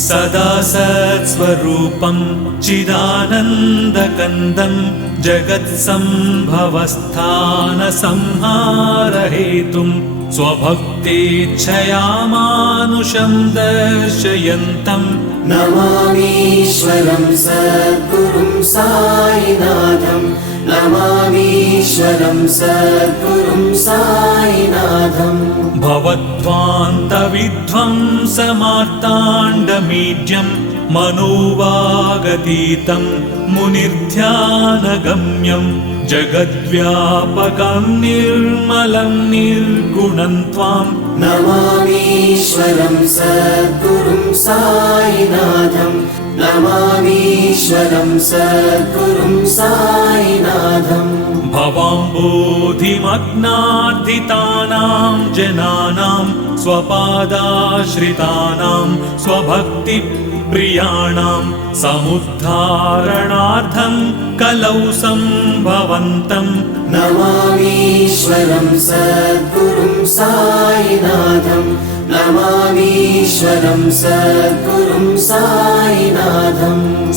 सदा सत्स्वरूपं चिदानन्दकन्दं जगत्सम्भवस्थानसंहारहेतुं स्वभक्तेच्छया मानुषं दर्शयन्तं नमामीश्वरं सद्गुरुं साईनाथं नमामीश्वरं सद्गुरुं साईनाथम् भवद्वान्तविध्वंसमार्ताण्डमीड्यं मनोवागतीतं मुनिर्ध्यानगम्यं जगद्व्यापकं निर्मलं निर्गुणं त्वां नमामीश्वरं सद्गुरुं साईनाथं नमामीश्वरं सद्गुरुं साईनाथम् भवाम्बोधिमग्नार्धितानां जनानां स्वपादाश्रितानां स्वभक्तिप्रियाणां समुद्धारणार्थं कलौ सम्भवन्तं नमामीश्वरं सद्गुरुं साईनाथं नमामीश्वरं सद्गुरुं साईनाथम्